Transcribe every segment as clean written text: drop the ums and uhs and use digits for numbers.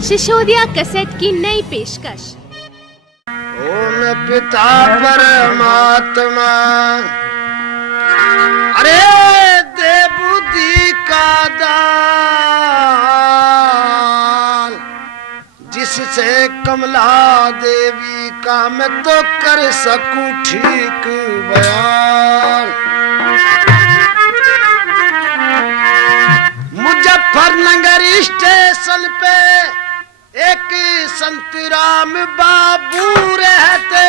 Sisodia cassette की नई पेशकश। ओम पिता परमात्मा, अरे दे बुद्धि का दान, जिससे कमला देवी का मैं तो कर सकूं ठीक बयान। मुजफ्फरनगर स्टेशन पे एक संत राम बाबू रहते,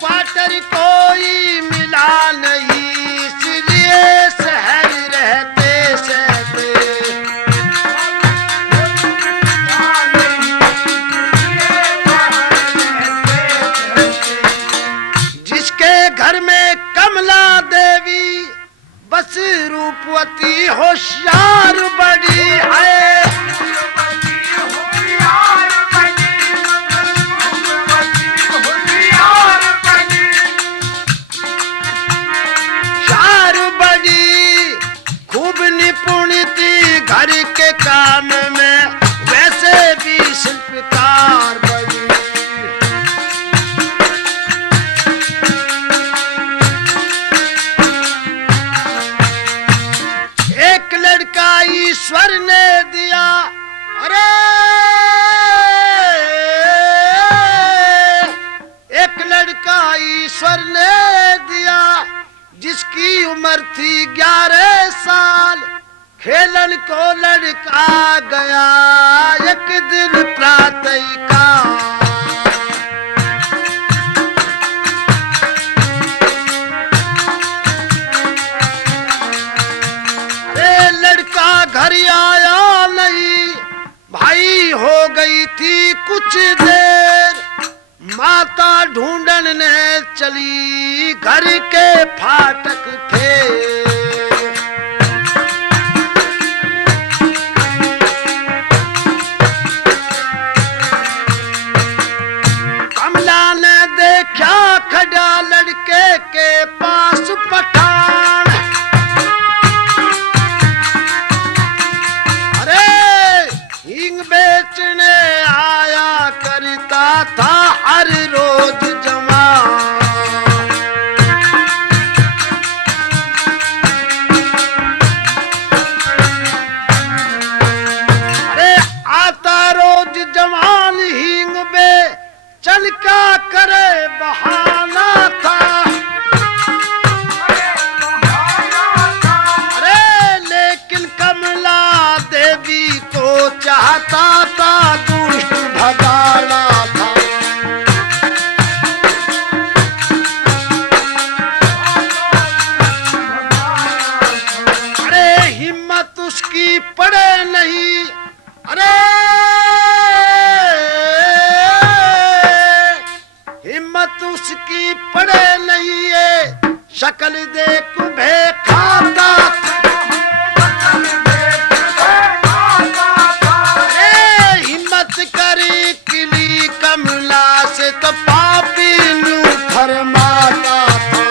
क्वार्टर कोई मिला नहीं, इसलिए शहर रहते सहते। जिसके घर में कमला देवी बस रूपवती होशियार बड़ी है, होशियार बड़ी खूब निपुण थी घर के काम में, वैसे भी शिल्पकार बड़ी। ईश्वर ने दिया, अरे एक लड़का ईश्वर ने दिया, जिसकी उम्र थी 11 साल। खेलन को लड़का गया एक दिन प्रातः काल। घर आया नहीं, भाई हो गई थी कुछ देर, माता ढूंढने चली घर के फाटक थे। कमला ने देखा खड़ा लड़के के पास पठान, बेचने आया करता था हर रोज जमा। अरे आता रोज जवान हींग बे चल का करे बहाना था। अरे लेकिन कमला देवी को चाहता था दुष्ट भगाना था। अरे हिम्मत उसकी पड़े नहीं, अरे हिम्मत उसकी पड़े नहीं है, शक्ल देख भे खाता था। करी किली कमला से तो पापी नू फरमाता था।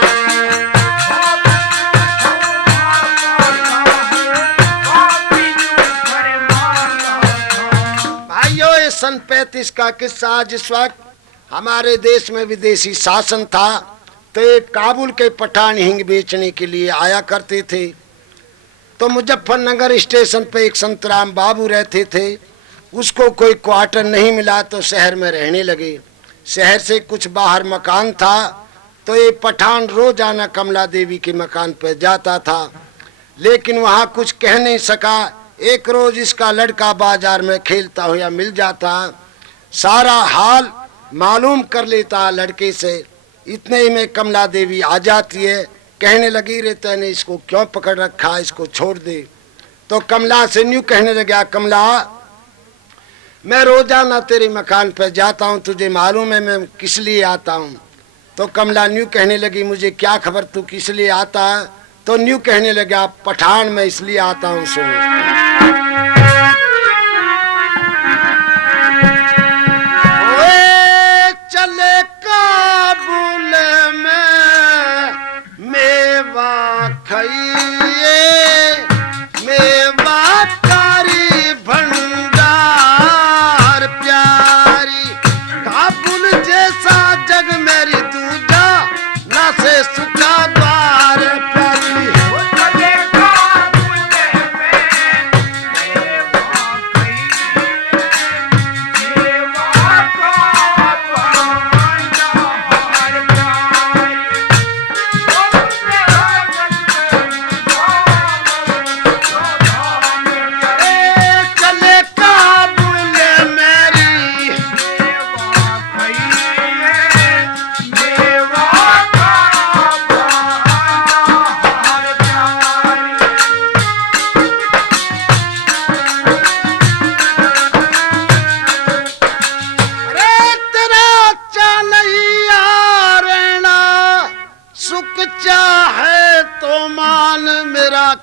भाइयों, ये सन 35 का किस्सा, जिस वक्त हमारे देश में विदेशी शासन था, तो एक काबुल के पठान हिंग बेचने के लिए आया करते थे। तो मुजफ्फरनगर स्टेशन पे एक संत राम बाबू रहते थे। उसको कोई क्वार्टर नहीं मिला तो शहर में रहने लगे। शहर से कुछ बाहर मकान था, तो ये पठान रोजाना कमला देवी के मकान पर जाता था, लेकिन वहाँ कुछ कह नहीं सका। एक रोज इसका लड़का बाजार में खेलता हुआ मिल जाता, सारा हाल मालूम कर लेता लड़के से। इतने ही में कमला देवी आ जाती है, कहने लगी, रे तैने इसको क्यों पकड़ रखा, इसको छोड़ दे। तो कमला से न्यू कहने लगा, कमला मैं रोजाना तेरे मकान पर जाता हूँ, तुझे मालूम है मैं किस लिए आता हूँ। तो कमला न्यू कहने लगी, मुझे क्या खबर तू किस लिए आता है। तो न्यू कहने लगा, पठान मैं इसलिए आता हूँ, सुन। चले काबुल में खइए मेवा कारी भंडार प्यारी काबुल जैसा जग मेरी दूजा ना से सुखा द्वार प्यारी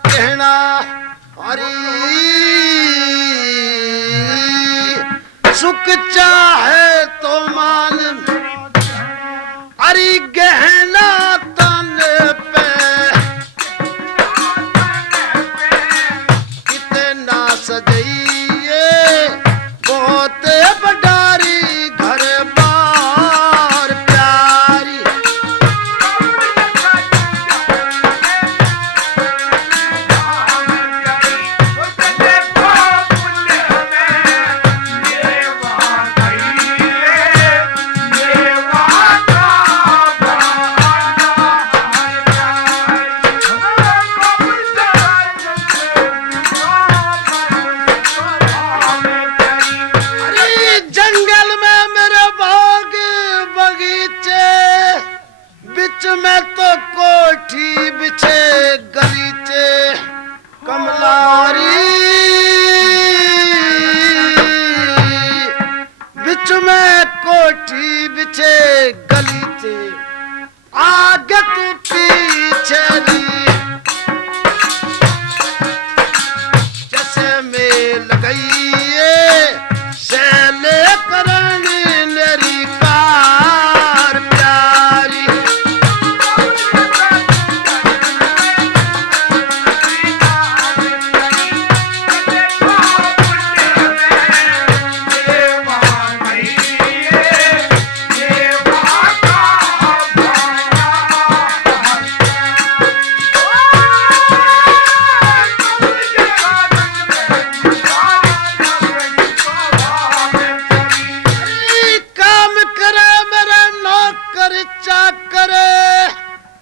कहना अरे सुख चाहे तो मान अरे गहना तन पे कितना सजइए बहुत बडारी घर बार प्यारी में तो कोठी बिछे गलीचे कमलारी बिच में कोठी बिछे गलीचे आगे तू पीछे जैसे मेल गई सैले करण मेरी कार प्यारी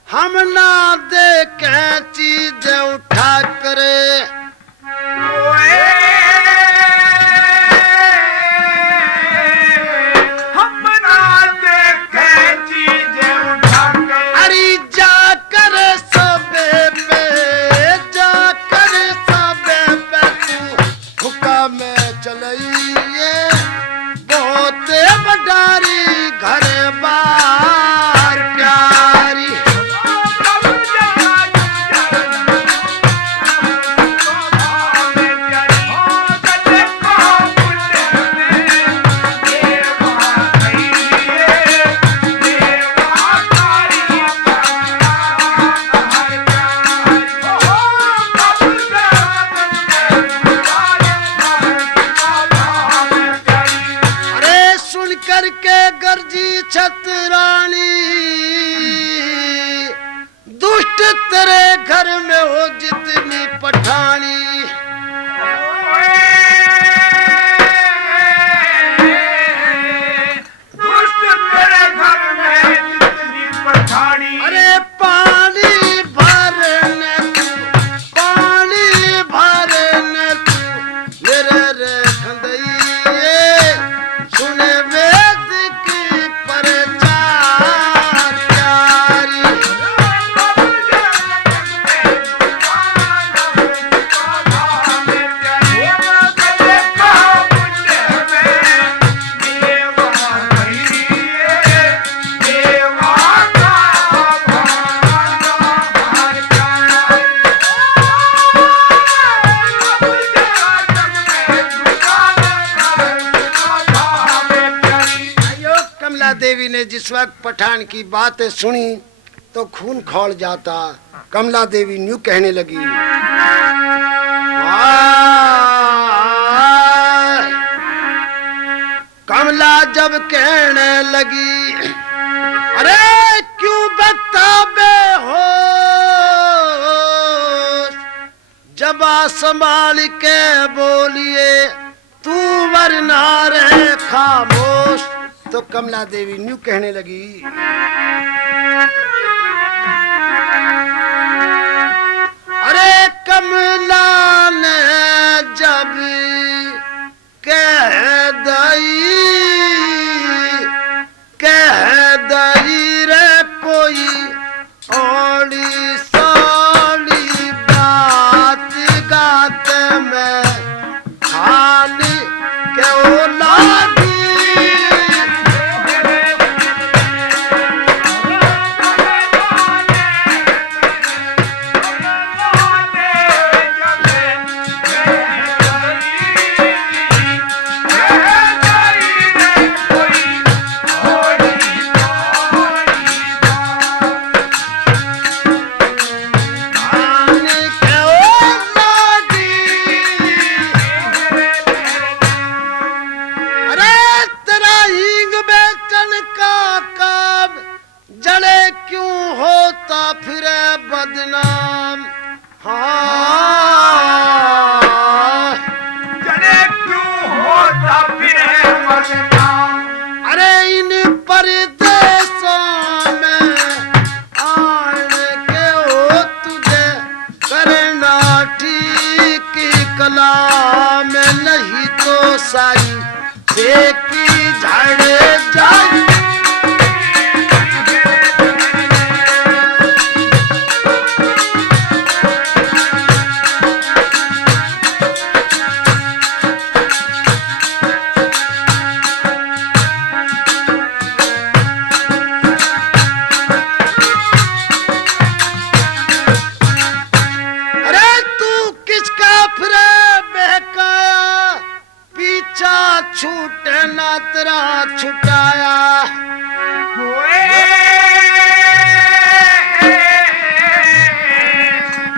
हम ना देखे चीज उठा करे हम ना देखे चीज उठा करे अरे जाकर सबे पे जाकर सबे पे तू हुक्म में चलइए बहुत बडारी घर बार प्यारी करके गर्जी छतरानी दुष्ट तेरे घर में हो जितनी पठानी दुष्ट तेरे घर में जितनी पठानी अरे पानी भरने तू मेरे रे खंदइए सुने वेद की प्रचार प्यारी देवी ने जिस वक्त पठान की बातें सुनी तो खून खौल जाता कमला देवी न्यू कहने लगी, कमला जब कहने लगी, अरे क्यों बताबे हो, जबा संभाल के बोलिए, तू वरना रहे खामोश। तो कमला देवी न्यू कहने लगी, अरे कमला ने जब कह दई रे कोई ओली सोली बात गात में खाली क्यों लागी। जड़े क्यों होता फिरे बदनाम, हाँ जड़े क्यों होता फिरे बदनाम। अरे इन परदेशों में आन के हो तुझे करना ठीक कला में, नहीं तो साई से की झड़ जाए। छूटे ना तेरा छुटाया,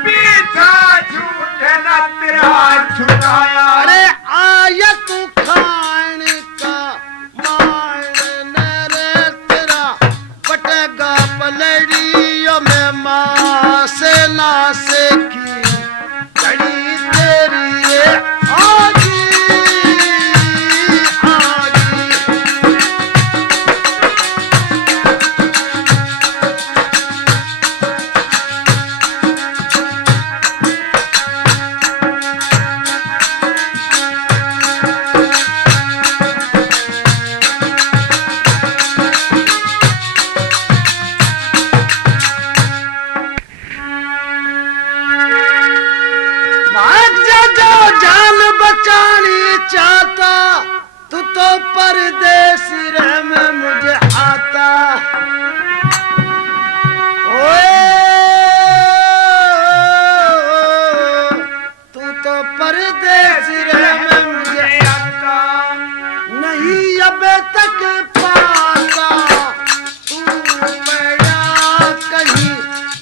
पीछा छूटे ना तेरा छुटाया। अरे आया तू खान का मान रे तेरा बटेगा पलड़ियों में माँ से ना से की घड़ी तेरी है आगी। चाहता तू तो परदेश रह में मुझे आता, ओए तू तो परदेश रह में मुझे आता, नहीं अब तक पाता तू मेरा कहीं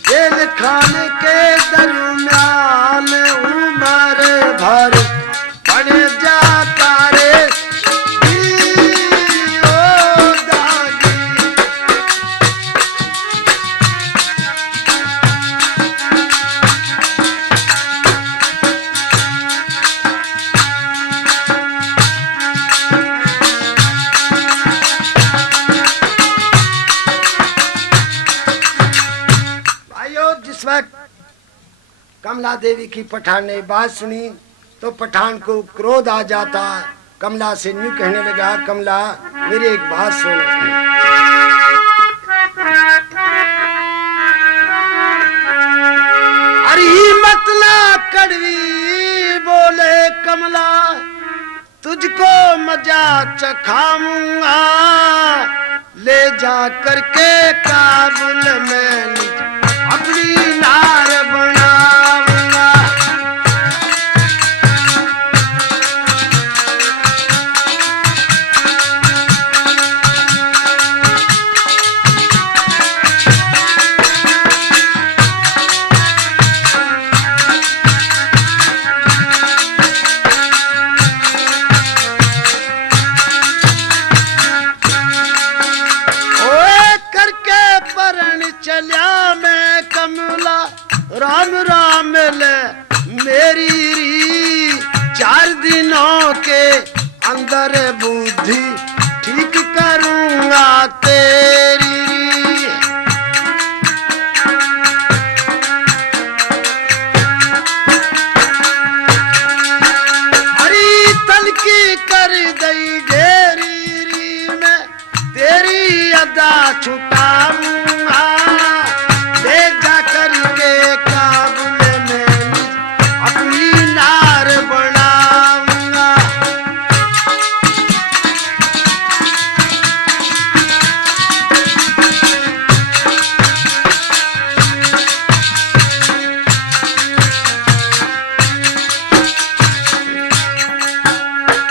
जेल खाने के दरमियान उम्र भर पड़ जाता रे ओ दागी। भाइयों, जिस वक्त कमला देवी की पठान ने बात सुनी तो पठान को क्रोध आ जाता। कमला से न्यू कहने लगा, कमला मेरी एक बात सुन। अरे मत ना कड़वी बोले कमला, तुझको मजा चखाऊंगा, ले जा करके काबुल में अपनी नार बनाऊंगा। राम राम ले मेरी री 4 दिनों के अंदर बुद्धि ठीक करूंगा तेरी री। हरी तल की कर दई ढेरी री मैं तेरी अदा छुटाऊंगा ले जा करके काबुल में अपनी नार बनाऊंगा।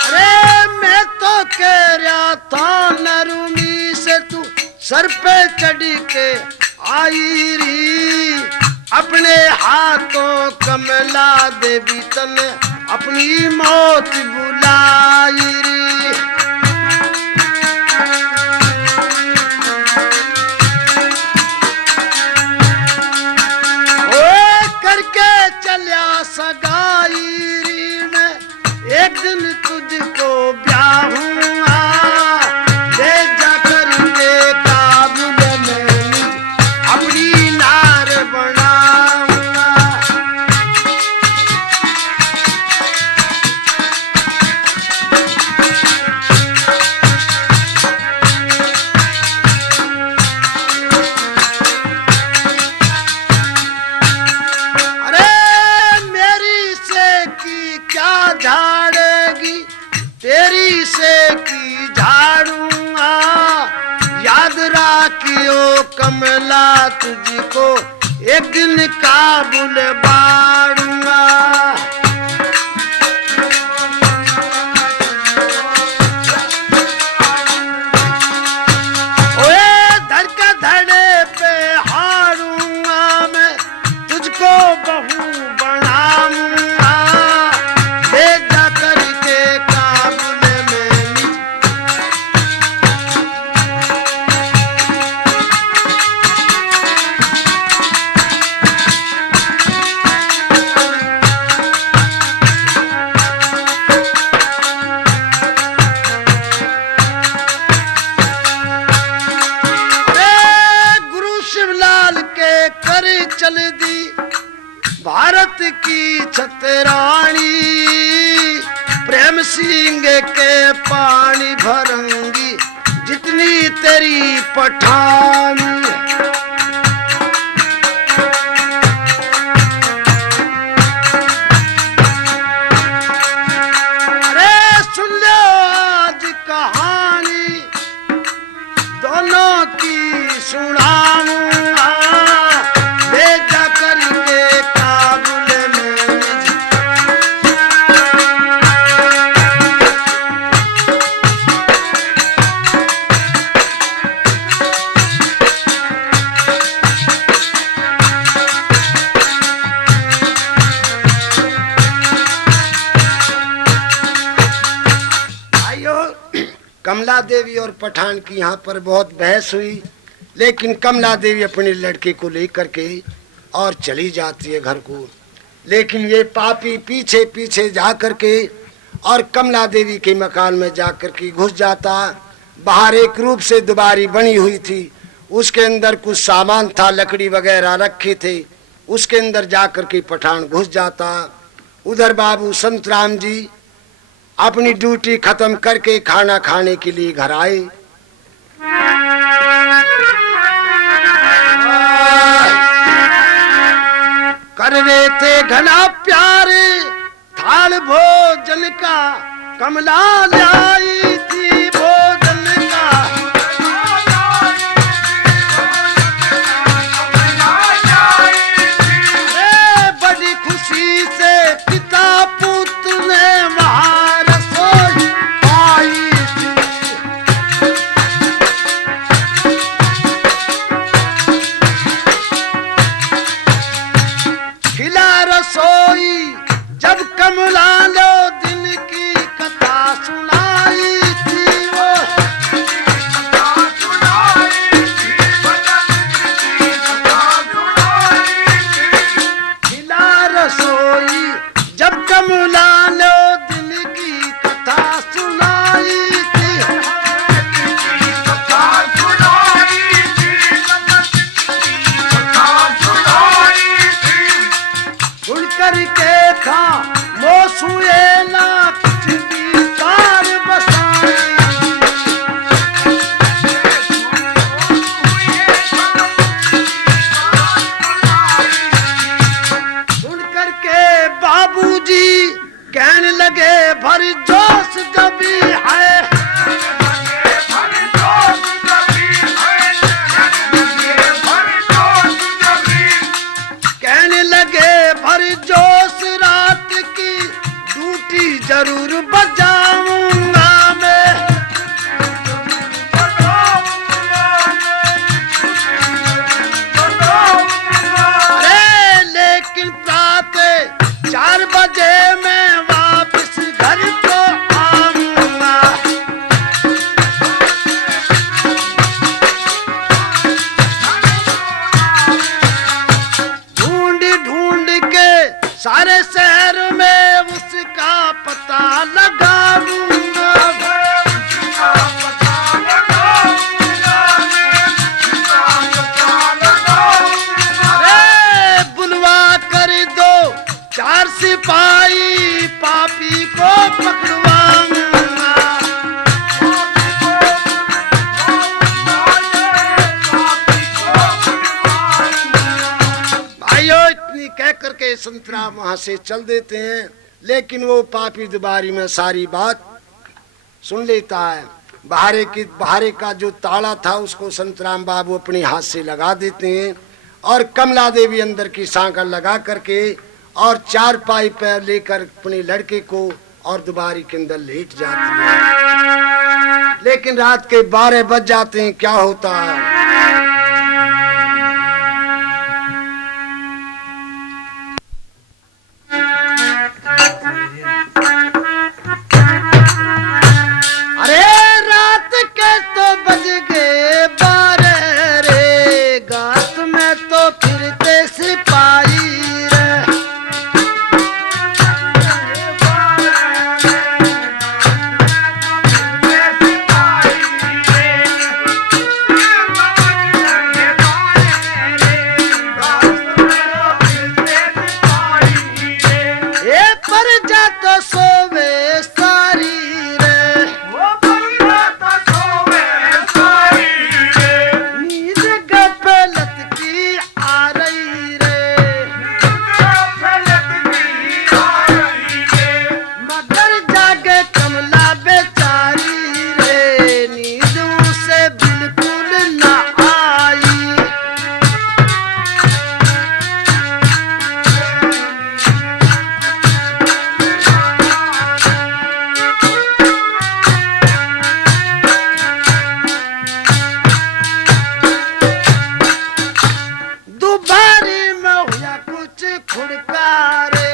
अरे मैं तो कह रहा था नरुनी से तू सर पे चढ़ के आई री अपने हाथों कमला देवी तने अपनी मौत बुलाई री। ओए करके चलिया सगाई री मैं एक दिन तुझको ब्याहूंगा ले जा करके काबुल में अपनी नार बनाऊंगा। अरे मेरी से की क्या झाड़ेगी तेरी से की झाड़ूंगा याद राखियो कमला तुझको एक दिन काबुल बाड़ूंगा। ओए धड़ के धड़े पे हारूंगा मैं तुझको बहू बनाऊंगा ले जा करके काबुल में गुरु शिवलाल के कर चल दी भारत की छतरानी प्रेम सिंह के पानी भरंगी जितनी तेरी पठानी। अरे सुन लो आज कहानी दोनों की सुनाऊंगा ले जा करके काबुल में कमला देवी और पठान की यहाँ पर बहुत बहस हुई लेकिन कमला देवी अपने लड़के को लेकर के और चली जाती है घर को। लेकिन ये पापी पीछे पीछे जा कर के और कमला देवी के मकान में जाकर के घुस जाता। बाहर एक रूप से दुबारी बनी हुई थी उसके अंदर कुछ सामान था लकड़ी वगैरह रखे थे उसके अंदर जाकर के पठान घुस जाता। उधर बाबू संतराम जी अपनी ड्यूटी खत्म करके खाना खाने के लिए घर आए। कर रहे थे घना प्यारे थाल भोजन का कमला लाई थी भोजन का। बड़ी खुशी से पिता पुत्र ने वहां रसोई पाई थी। खिला रसोई जब कमला लो दिन की कथा सुनाई देखा मोसुए ना कुछ विचार बसाई सुन करके बाबूजी कहने लगे भर जोश जब है कहने लगे भर जोश रात की ड्यूटी जरूर बजाऊंगा मैं अरे लेकिन प्रातः 4 बजे मैं वापस घर को आऊंगा ढूंढ ढूंढ के सारे शहर में उसका पता लगाऊंगा अरे बुलवा कर दो 4 सिपाही पापी को पकड़वाऊंगा भाइयों इतनी कह करके संतराम वहां से चल देते हैं लेकिन वो पापी दुबारी में सारी बात सुन लेता है बाहरे का जो ताला था उसको संतराम बाबू अपने हाथ से लगा देते हैं और कमला देवी अंदर की सांकड़ लगा करके और 4 पाई पैर लेकर अपने लड़के को और दुबारी के अंदर लेट जाती है लेकिन रात के 12 बज जाते हैं क्या होता है अरे रात के तो बज गए 12 रे गात में तो फिरते सिपाही रे ए पर जा तो सोवे सारी रे नींद गफलत की आ रही रे मगर जागे कमला बेचारी रे नींद उसे बिल्कुल ना आई दुबारी में हुआ कुछ खुड़कारे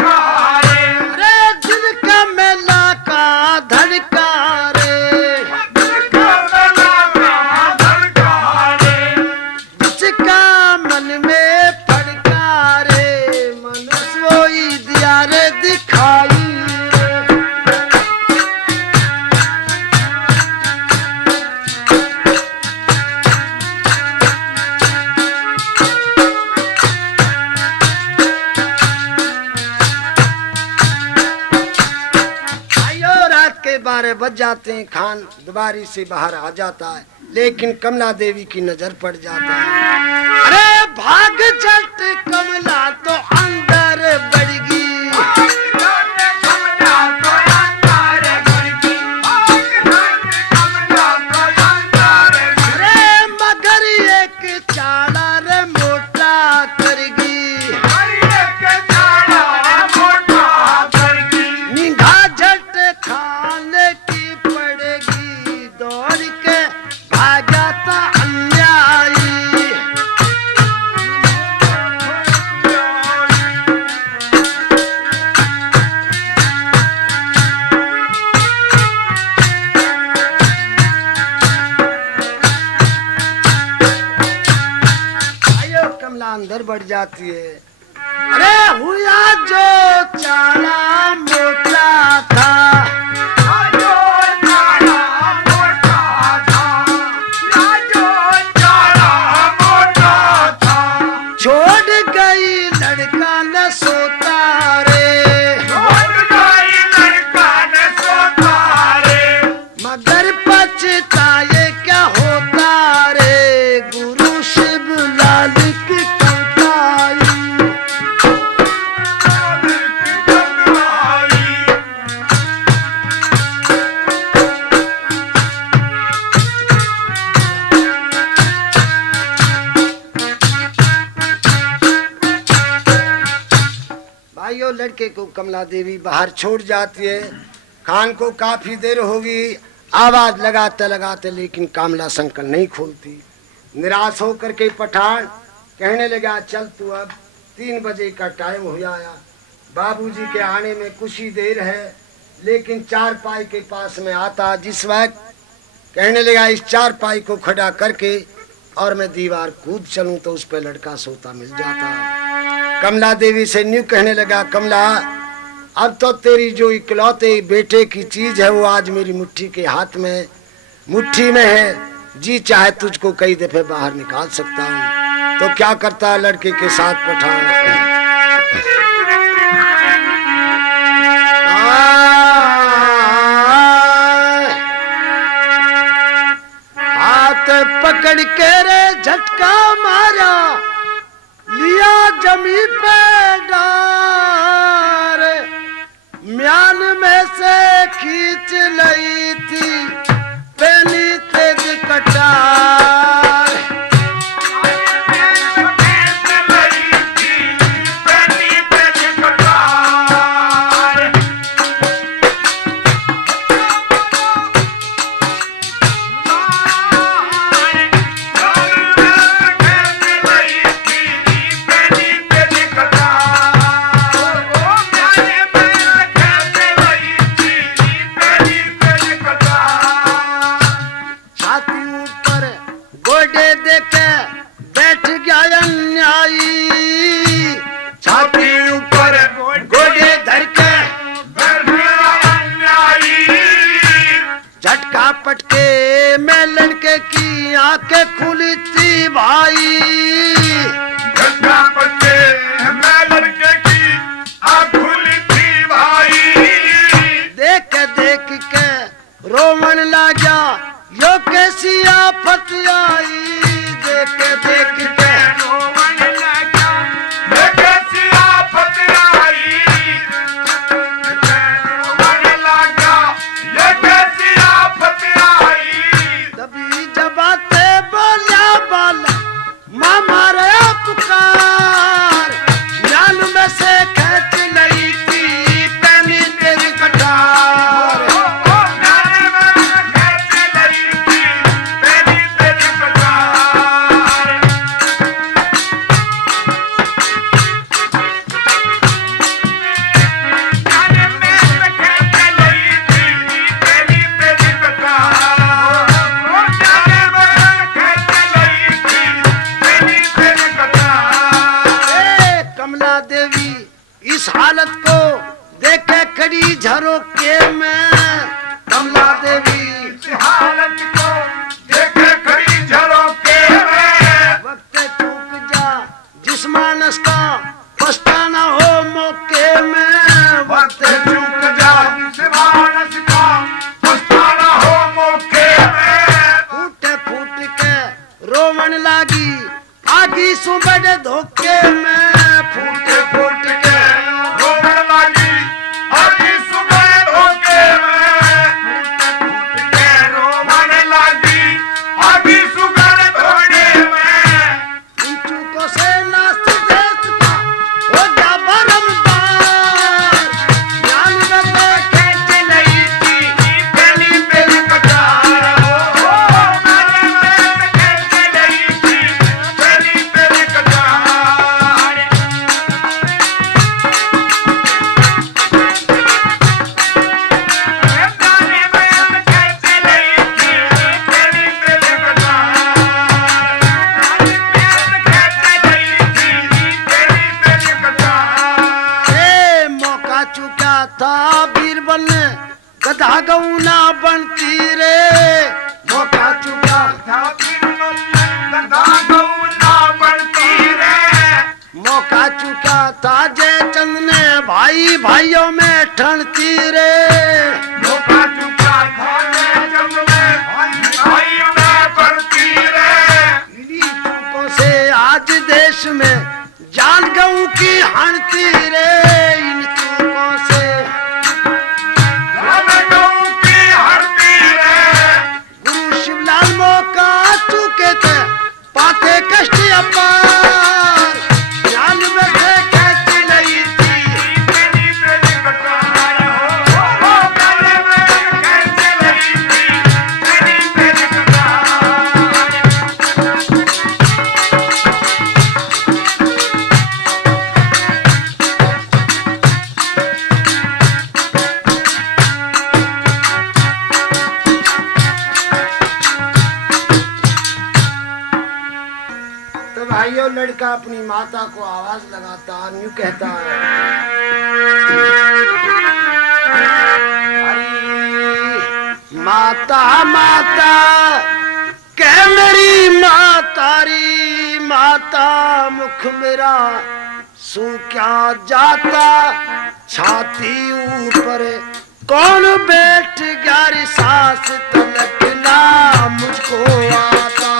अरे दिल का मेला का धड़कारे जिसका मन में फड़कारे मनुष्य वही दिया रे दिखाई आइयो रात के 12 बज जाते हैं खान दुबारी से बाहर आ जाता है लेकिन कमला देवी की नजर पड़ जाता है अरे भाग चट कमला तो अंदर बढ़ गई अरे मगर एक चाला रे मोटा करगी निगाह झट खाने की पड़ेगी दौड़ के भागा था अन्यायी आइयो कमला अंदर बढ़ जाती है अरे हुआ जो चाला मोटा था जो लड़के को कमला देवी बाहर छोड़ जाती है। खान को काफी देर होगी, आवाज लगाते लगाते, लेकिन कमला शंकर नहीं खोलती। निराश होकर के पठान कहने लगा, चल तू अब 3 बजे का टाइम हो आया, बाबूजी के आने में कुछ ही देर है। लेकिन चारपाई के पास में आता जिस वक्त, कहने लगा इस चारपाई को खड़ा करके और मैं दीवार कूद चलूं तो उस पर लड़का सोता मिल जाता। कमला देवी से न्यू कहने लगा, कमला अब तो तेरी जो इकलौते बेटे की चीज है वो आज मेरी मुट्ठी के हाथ में, मुट्ठी में है। जी चाहे तुझको कई दफे बाहर निकाल सकता हूँ। तो क्या करता लड़के के साथ पठान, हाथ पकड़ के रे झटका मारा, लिया जमी पे डार, म्यान में से खींच लई थी पहली तेज कटार। पटके में लड़के की आंखें खुली थी भाई, झटका पटके में लड़के की आंख खुली थी भाई। देख देख के रोमन लाजा यो कैसी आफत आई, देख देख के रोमन लाजा यो कैसी आफत आई, रोमन लाजा यो कैसी आफत आई। तभी जब आते बोला बाला मामा रे पुकार, जान में से खेच लई थी पहली तेरी कटार। इस हालत को देखे खड़ी झरोके में, कमला देवी इस हालत को देखे खड़ी झरोके में, वक्त चूक जा जिस मानस का पछताना हो मौके में, वक्त चूक जा जिस मानस का पछताना हो मौके में। फूट फूट के रोवन लागी आगी सुबह धोखे में, फूट फूट के रोवन लागी आगी सुबह धोखे में, फूट के रोवन लागी आगी सुबह धोखे में। इन चूकों से नास्त देश का हो जा बरमदार, जान में खेच लई थी पहली तेरी कटार। खेच लई थी पहली तेरी कटार। मौका चुका था बीरबल ने गधा गौना बनती रे, मौका चुका मौका चुका था जयचंद ने भाई भाइयों में ठनती रे, मौका चुका था जयचंद में भाइयों में बढ़ती रे। इन्हीं चूकों से आज देश में जान गऊ की हणती रे, इन चूकों से गुरु शिवलाल मौका चुके थे पाते कष्ट अपार, जान में से खेच लई थी लड़का अपनी माता को आवाज लगाता यूं कहता है, माता माता कह मेरी मातारी माता, मुख मेरा सू क्या जाता, छाती ऊपर कौन बैठ ग्यारी सांस तलक ना मुझको आता।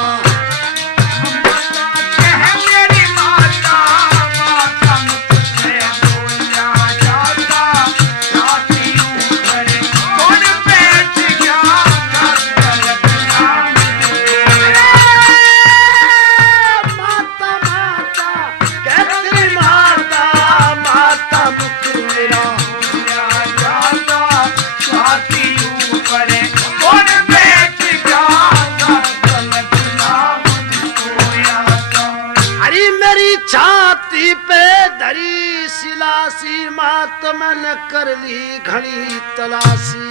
छाती पे धरी सिलासी मात मन कर ली घड़ी तलाशी,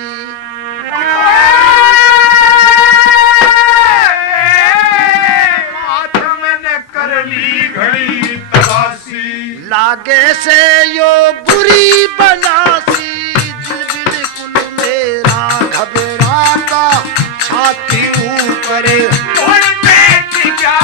मात मन कर ली घड़ी तलाशी, लागे से यो बुरी बनासी, दिल बिल्कुल मेरा घबराता, छाती ऊपर कौन बैठ गया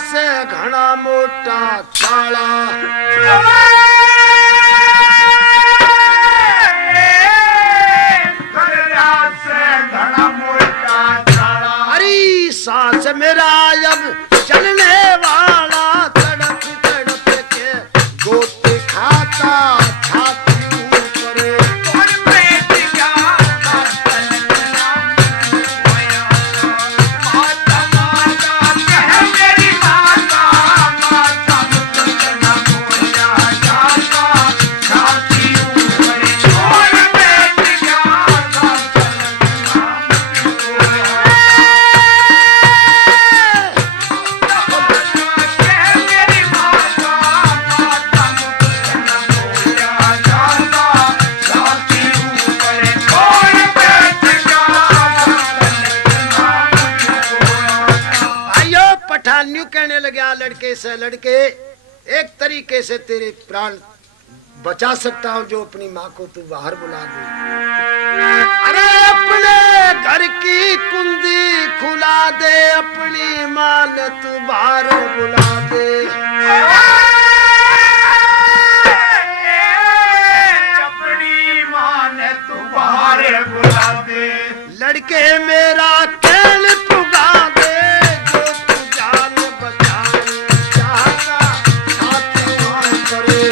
से घना मोटा चाला, घना मोटा चाला, हरी सांस मेरा अब चलने वाला, तड़प तड़प के गोते खाता, छाती ऊपर कौन बैठ गया माता माता कह मेरी माता, माता मुझको बोला जाता, छाती ऊपर कौन बैठ गया न्यू कहने लगे, लड़के से लड़के एक तरीके से तेरे प्राण बचा सकता हूं जो अपनी माँ को तू बाहर बुला दे। अरे अपने घर की कुंडी खुला दे, अपनी माँ ने तू बाहर बुला दे। अपनी माँ ने तू बाहर बुला दे। लड़के मेरा कहन पुगा दे, जो तू जान बचाने चाहता, छाती करे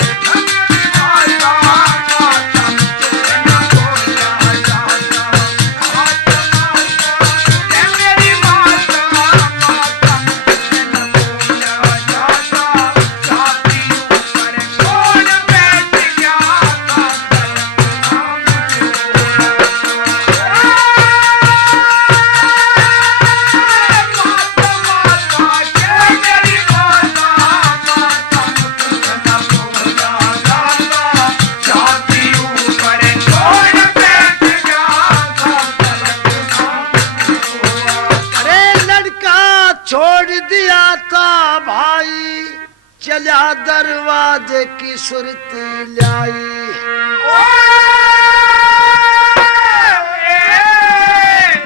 चला दरवाजे की सुरती लाई।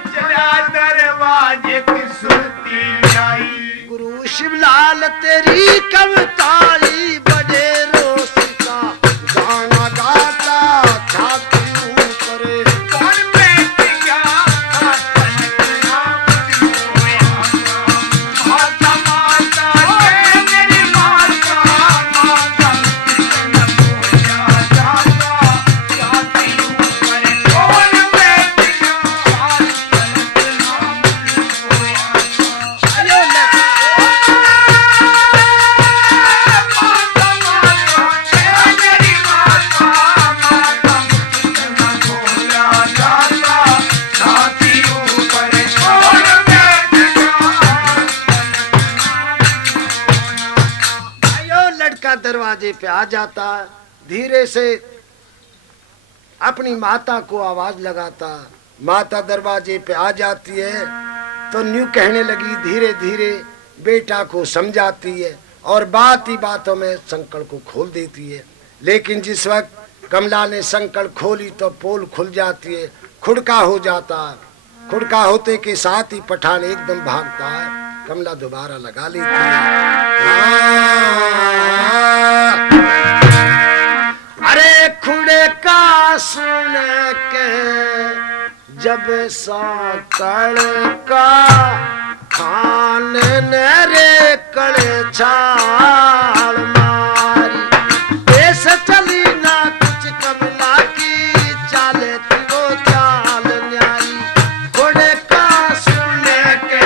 चला दरवाजे की सुरती लाई। गुरु शिवलाल तेरी कविताई बड़े रोश का गाना गाता, छाती ऊपर कौन बैठ गया माता माता मेरी माता, माता लड़का दरवाजे पे आ जाता, धीरे से अपनी माता को आवाज लगाता। माता दरवाजे पे आ जाती है तो न्यू कहने लगी, धीरे धीरे बेटा को समझाती है और बात ही बातों में संकल को खोल देती है। लेकिन जिस वक्त कमला ने संकल खोली तो पोल खुल जाती है, खुड़का हो जाता। खुड़का होते के साथ ही पठान एकदम भागता है, कमला दोबारा लगा लेती है। अरे खुड़े का सुन के जब संकल का खान ने रे कड़े छाल मारी, देश चली ना कुछ कमला की चाले थी वो चाल न्यारी। घोड़े का सुने के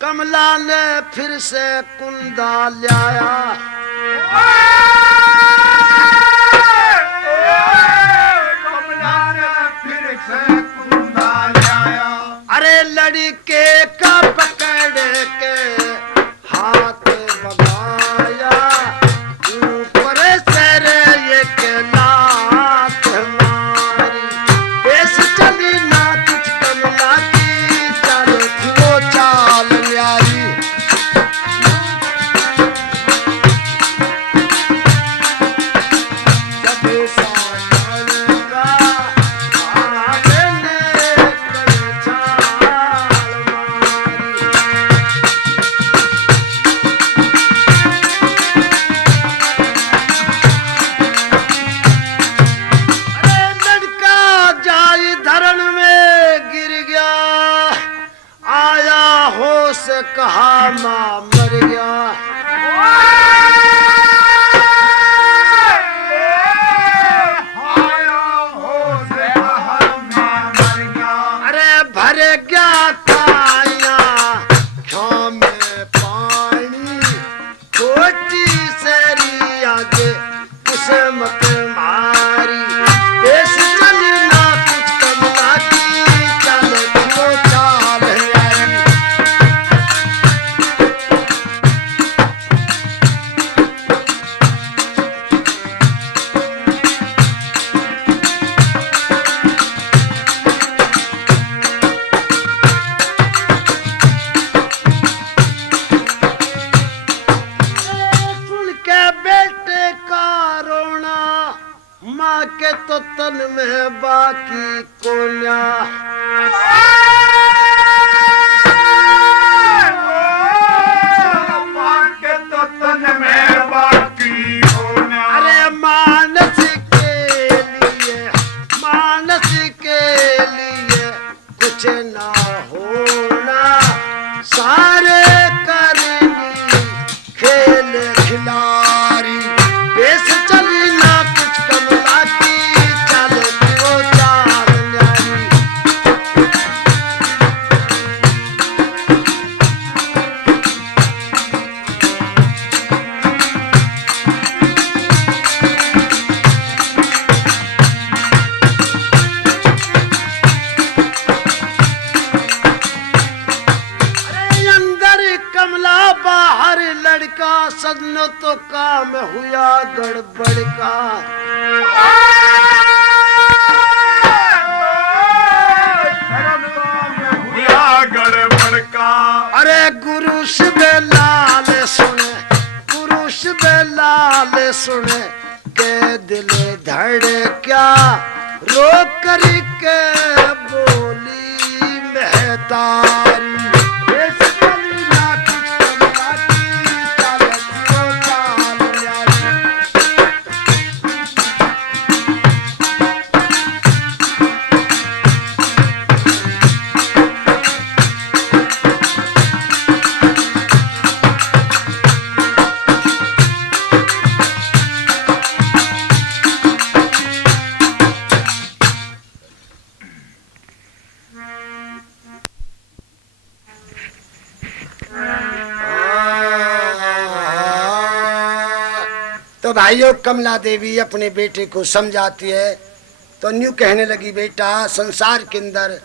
कमला ने फिर से कुंदा लाया। कमला ने फिर से कुंदा लाया। अरे लड़के का पकड़ के हाथ बगाया, ऊपर से ये के लात मारी, बेस चली ना कुछ कमला की चाल थी वो चाल न्यारी। जब संकल का आने कड़े छाल मारी, अरे लड़का जाई धरण में गिर गया, आया होश कहा मां मर गया। अरे भर गया थाया क्यों में पानी, छोटी सेरी आगे किस्मत मारी, देश चली ना कुछ कमला की चाल को चाल आई। सुन के बेटे का रोना, माँ के तो तन में बाकी कोन्या। अरे मानस के लिए कुछ ना होना, सारे करनी खेल खिलारी, बेस चली ना कुछ कमला की चाल वो चाल न्यारी। अरे अंदर कमला बाहर लड़का, सजनो तो काम हुआ गड़बड़ का। गड़बड़ का अरे गुरु शिवे लाल सुने, गुरु शिवे लाल सुने के दिल धड़क्या, रो कर के बोली मेहतारी, देश चली ना कुछ कमला की चाल को चाल न्यारी। तो भाइयों कमला देवी अपने बेटे को समझाती है तो न्यू कहने लगी, बेटा संसार के अंदर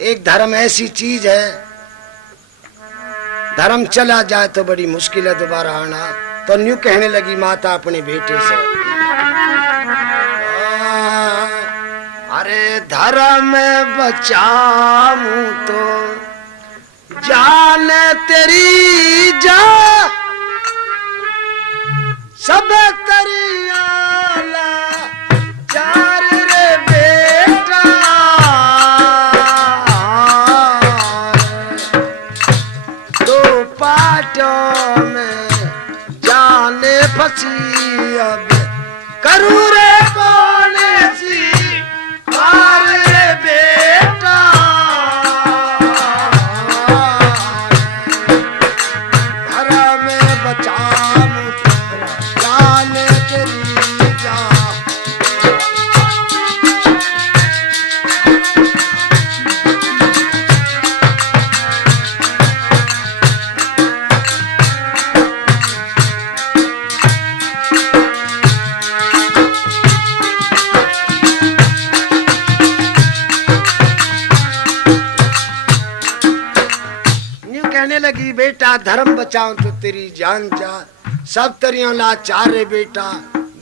एक धर्म ऐसी चीज है, धर्म चला जाए तो बड़ी मुश्किल है दोबारा आना। तो न्यू कहने लगी माता अपने बेटे से, अरे धर्म बचाऊं तो जान तेरी जा सब तरियाला चार रे बेटा, दो पाटों में जाने फंसी अब करूँ रे कौन सी पार रे बेटा, धर्म बचाऊं जान तेरी जा। कहने लगी, बेटा धर्म बचाऊं तो तेरी जान जा, सब तरियों लाचार रे बेटा,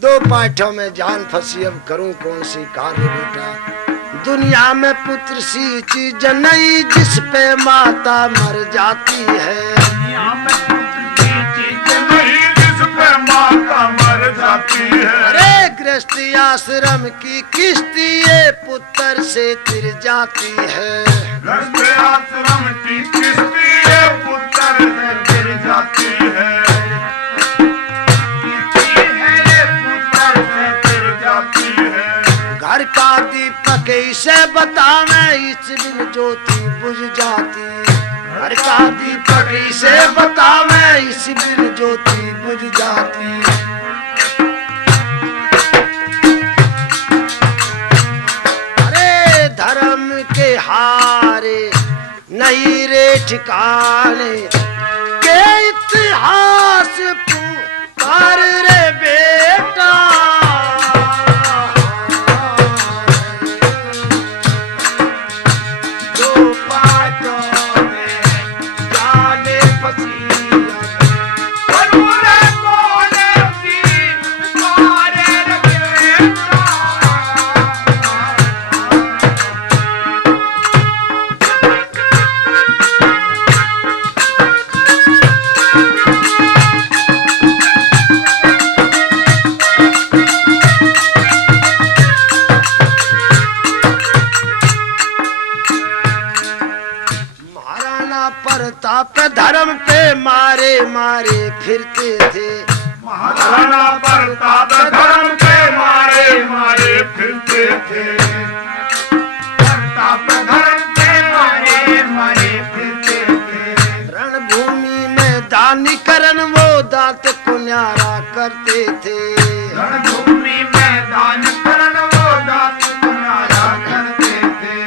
दो पाठों में जान फंसी अब करूं कौन सी कार्य बेटा। दुनिया में पुत्र सी चीज नहीं जिस पे माता मर जाती है, दुनिया में पुत्र सी चीज नहीं जिस पे माता मर जाती है। अरे गृहस्थी आश्रम की किश्ती ये पुत्र से तिर जाती है, गृहस्थी आश्रम की किश्ती ये पुत्र से तिर जाती है, घर का दीपक इसे बतावे इस बिन ज्योति बुझ जाती, घर का दीपक इसे बतावे इस बिन ज्योति बुझ जाती। अरे धर्म के हारे नहीं रे ठिकाने के इतिहास पुकार रे बेटा, प्रताप धर्म पे मारे मारे फिरते थे, महाराणा प्रताप धर्म पे मारे मारे फिरते थे, प्रताप धर्म पे मारे मारे फिरते थे। रणभूमि में दानीकरण वो दांत को न्यारा करते थे, रणभूमि में दानीकरण वो दांत को न्यारा करते थे,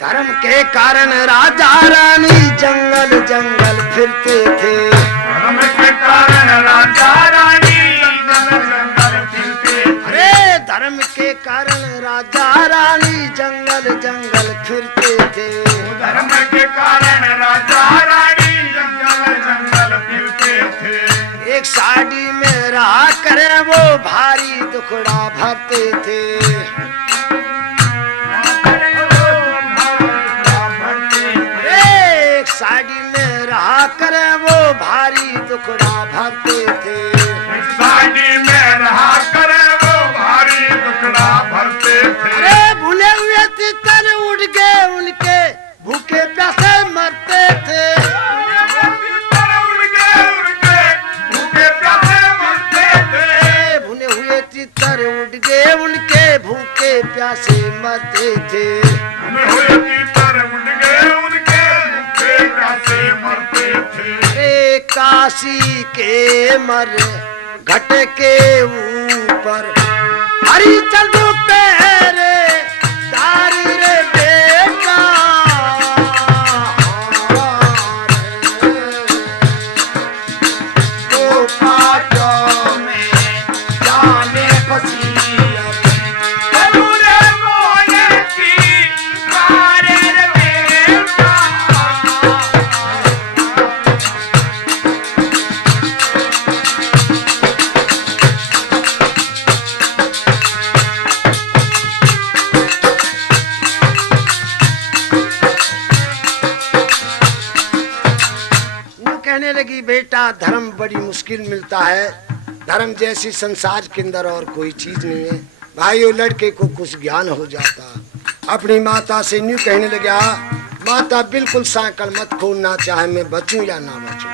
धर्म के कारण राजा रानी जंगल जंगल फिरते थे, धर्म के कारण राजा रानी जंगल जंगल फिरते थे। अरे धर्म के कारण राजा रानी जंगल जंगल फिरते थे, धर्म के कारण राजा रानी जंगल जंगल फिरते थे। एक साड़ी में रहा करे वो भारी दुखड़ा भरते थे, साड़ी में रहा करे वो भारी दुखड़ा भरते थे, साड़ी में रहा करे वो भारी दुखड़ा भरते थे। अरे भूले हुए तितर उड़ गए उनके भूखे प्यासे मरते थे, तितर उड़ गए उनके भूखे प्यासे बेटा से मरते थे। हुए तीतर उठ गए उनके बेटा से मरते थे। रे काशी के मर घट के ऊपर हरिचंद पैरे तारी रे बेटा। दो पाटों में जाने फंसी करूरे मोये की मारे रे बेटा। यूं कहने लगी बेटा धर्म बड़ी मुश्किल मिलता है, धर्म जैसी संसार के अंदर और कोई चीज नहीं है। भाइयों लड़के को कुछ ज्ञान हो जाता। अपनी माता से यूं कहने लगा माता बिल्कुल सांकल मत खोलना, चाहे मैं बचूं या ना बचूं।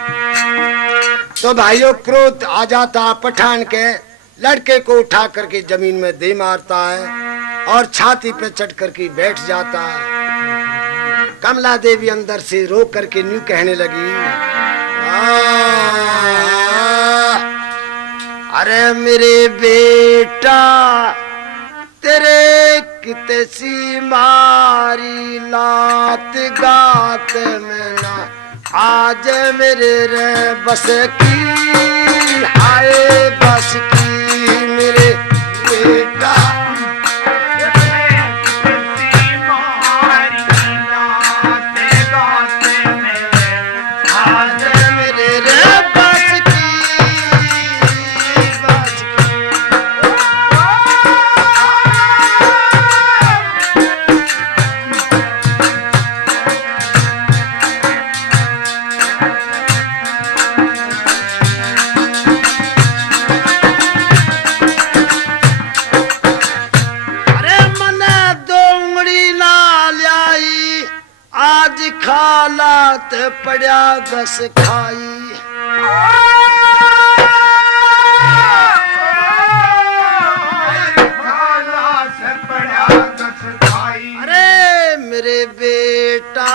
तो भाइयों क्रोध आ जाता पठान के, लड़के को उठा करके जमीन में दे मारता है और छाती पे चढ़ करके बैठ जाता है। कमला देवी अंदर से रो करके यूं कहने लगी अरे मेरे बेटा तेरे किते सी मारी लात गात में ना आज मेरे रे बस की आए बस की मेरे बेटा। खालात पड़ा गस खाई अरे मेरे बेटा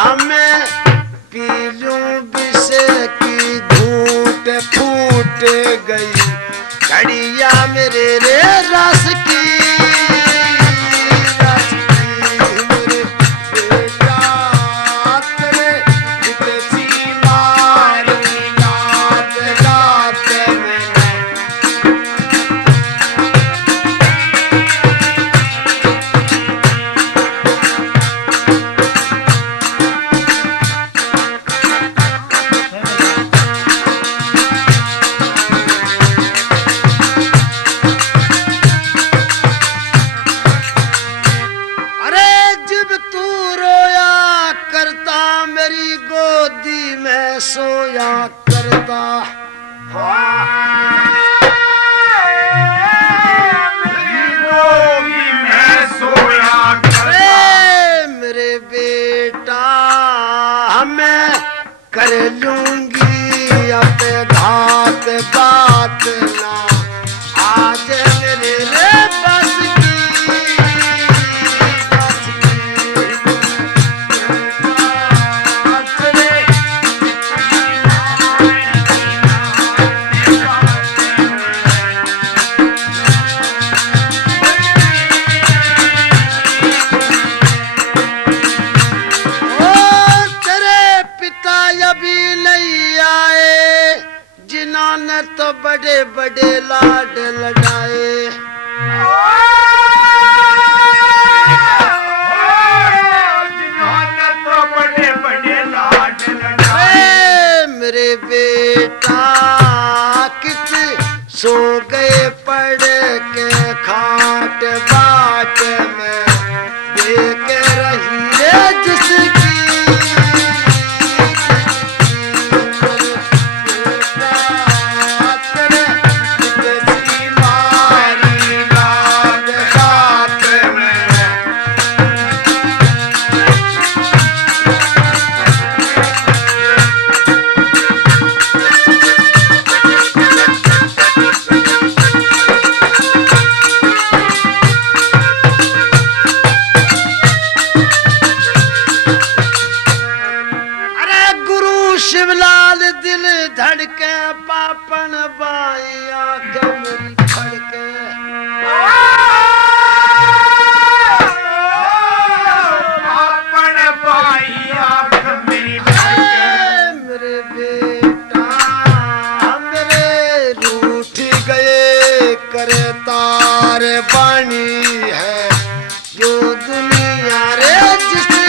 हमें पी लूं विष की घूट फूट गई घड़िया मेरे रे रस की। सोया करता मैं सोया अरे मेरे बेटा मैं कर लूंगी अब घात बात ना आज मेरे रे बस तो बड़े बड़े लाड लगाए जिन्होंने तो बड़े बड़े लाड लगाए। मेरे बेटा कित सो गए पड़ के खाट बाट में देख रही रे जिसकी अपन बाई आंख मेरी फड़के अपन बाई आंख मेरी फड़के मेरे बेटा मेरे रूठ गए करे तार बानी है जो दुनिया रे जिसकी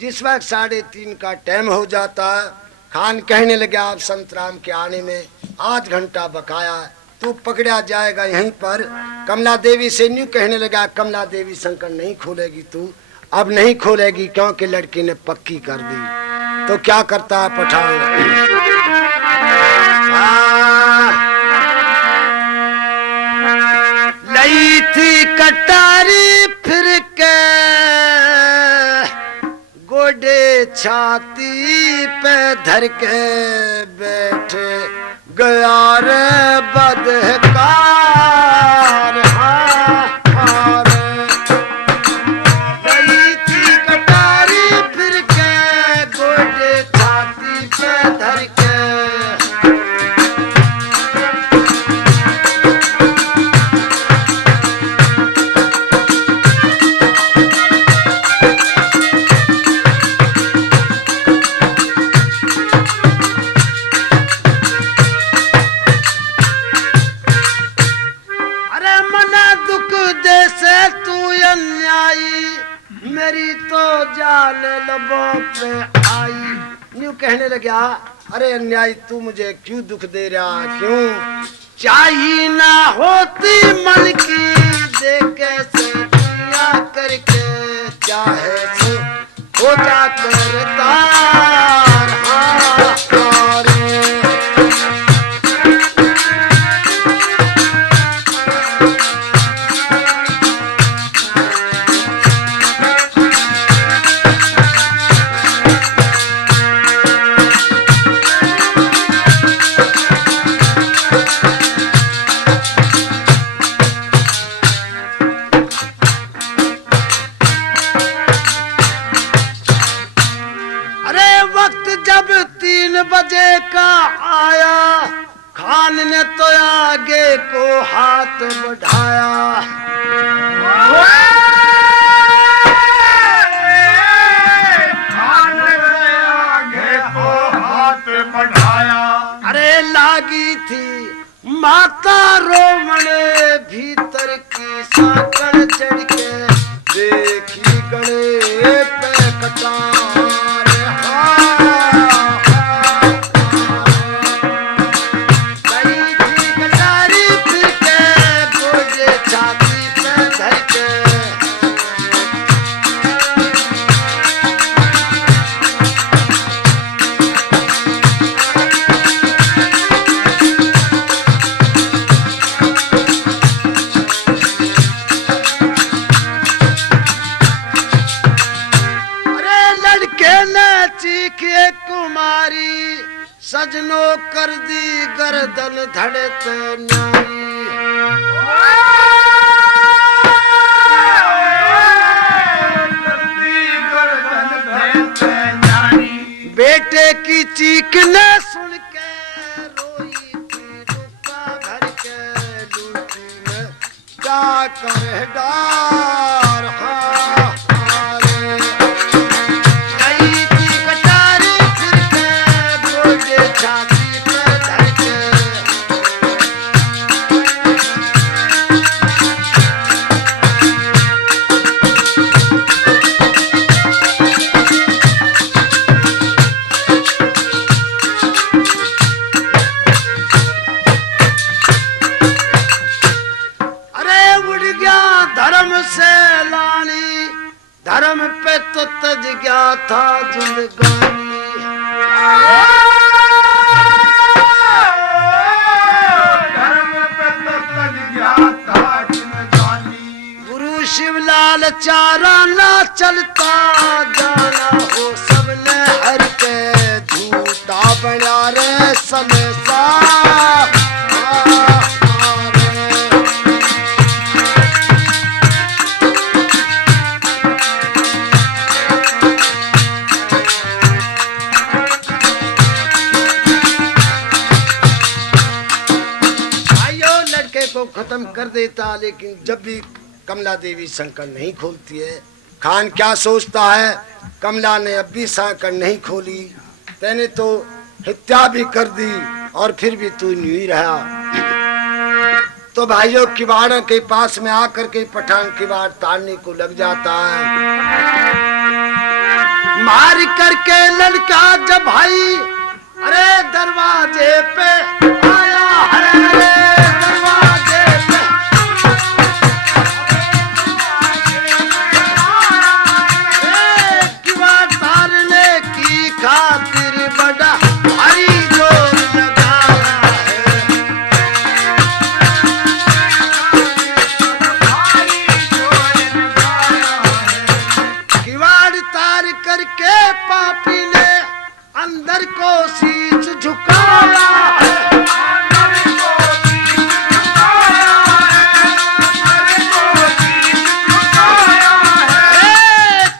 जिस वक्त 3:30 का टाइम हो जाता है, खान कहने लगे आप संत राम के आने में 8 घंटा बकाया, तू पकड़ा जाएगा यहीं पर। कमला देवी से न्यू कहने लगा, कमला देवी शंकर नहीं खोलेगी, तू अब नहीं खोलेगी क्योंकि लड़की ने पक्की कर दी। तो क्या करता है पठान, लई थी कटारी फिर के गोडे छाती पे धर के बैठे गया रे बदकार। गई थी कटारी फिर के गोडे छाती पे धर के मेरी तो जान लबों पे आई। न्यू कहने लगा, अरे अन्यायी तू मुझे क्यों दुख दे रहा, क्यों चाहिए ना होती मन की दे कैसे दुनिया करके चाहे से हो जा करतार। जब 3 बजे का आया, खान ने तो आगे को हाथ बढ़ाया। खान ने आगे को हाथ बढ़ाया। अरे लागी थी माता रोमने भीतर की साकड़ चढ़ के देखी गले पे कटार। कुमारी सजनो कर दी गर्दन धड़त न्यारी। बेटे की चीख ने सुन के रोई थी रुपा घर के लूटी में जा कर डार। बाल चारा ना चलता जाना हो सबने हर के झूठा बना रे समेसा को खत्म कर देता, लेकिन जब भी कमला देवी संकल नहीं खोलती है, खान क्या सोचता है, कमला ने अब भी संकल नहीं खोली, तेने तो हत्या भी कर दी और फिर भी तू नहीं रहा। तो भाइयों किवाड़ के पास में आकर के पठान किवाड़ ताड़ने को लग जाता है। मार करके लड़का जब भाई अरे दरवाजे पे आया है, अंदर को शीश झुकाया है,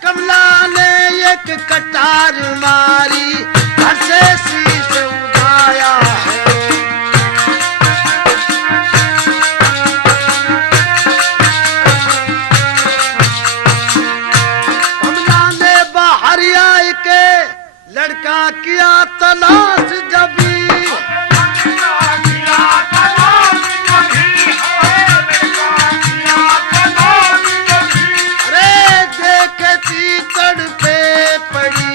कमला ने एक कटार मारी, घर से शीश उठाया है। कमला ने बाहर आए के लड़का किया तलाश जबी, अरे देखती तड़पे पड़ी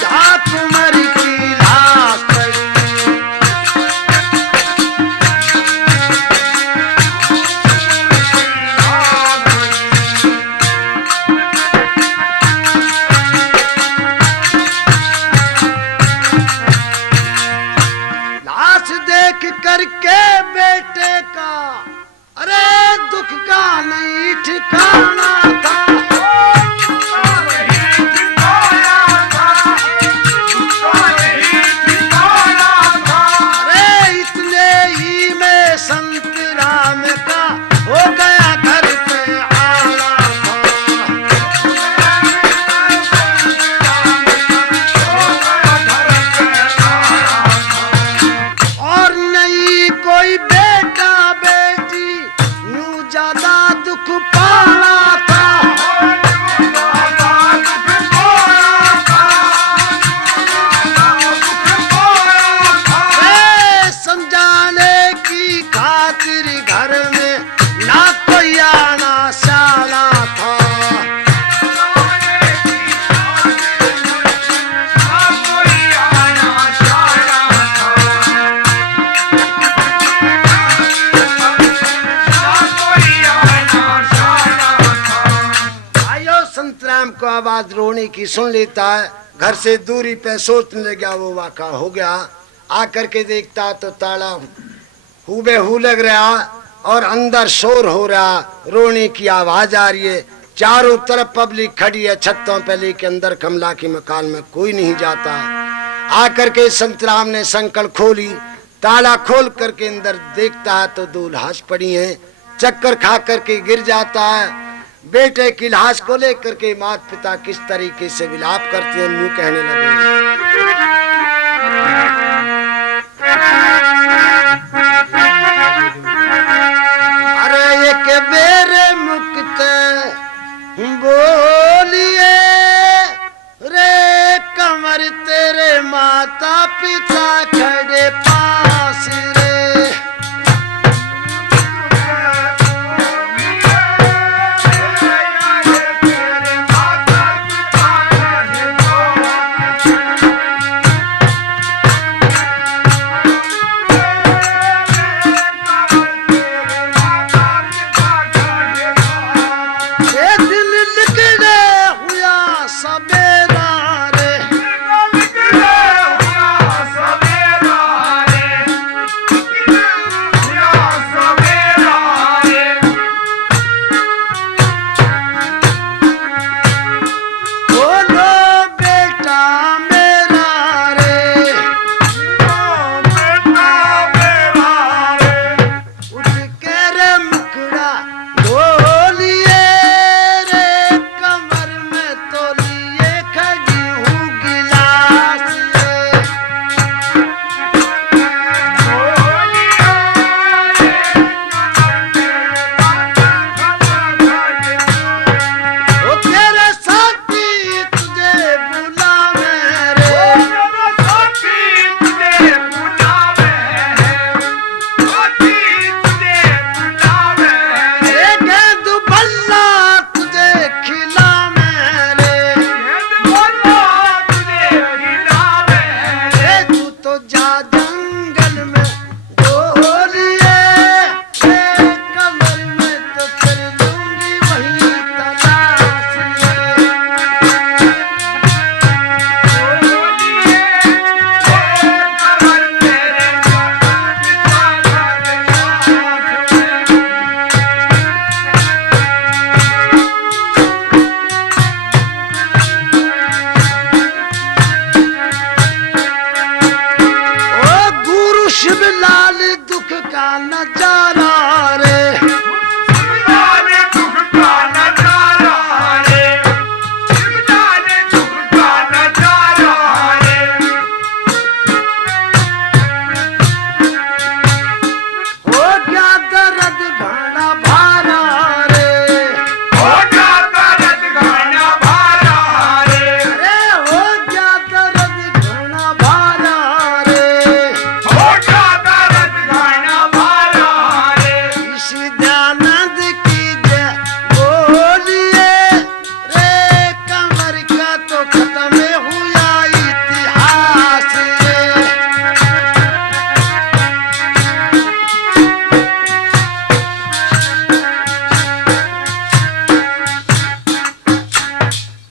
जहाँ तुम्हारी की लाश पड़ी। करके बेटे का अरे दुख का नहीं ठिकाना था, अरे इतने ही में संत राम का हो गया घर पे आना और नहीं कोई बेटा बेटी यूं ज्यादा दुख पाना था। समझाने की खातिर घर में ना कोई आना साला था, संतराम को आवाज रोने की सुन लेता है, घर से दूरी पे सोचने लगा वो वाका हो गया। आकर के देखता तो ताला हूबेहू लग रहा और अंदर शोर हो रहा, रोने की आवाज आ रही है, चारों तरफ पब्लिक खड़ी है छतों पे, लेके अंदर कमला के मकान में कोई नहीं जाता। आकर के संतराम ने संकल खोली, ताला खोल करके अंदर देखता है तो दो लाश पड़ी हैं, चक्कर खा करके गिर जाता है। बेटे की लाश को लेकर के माता पिता किस तरीके से विलाप करते हैं, यूं कहने लगे, अरे एक बेरे मुक्त बोलिए रे कमर तेरे माता पिता खड़े पास रे, सवेरा रे जा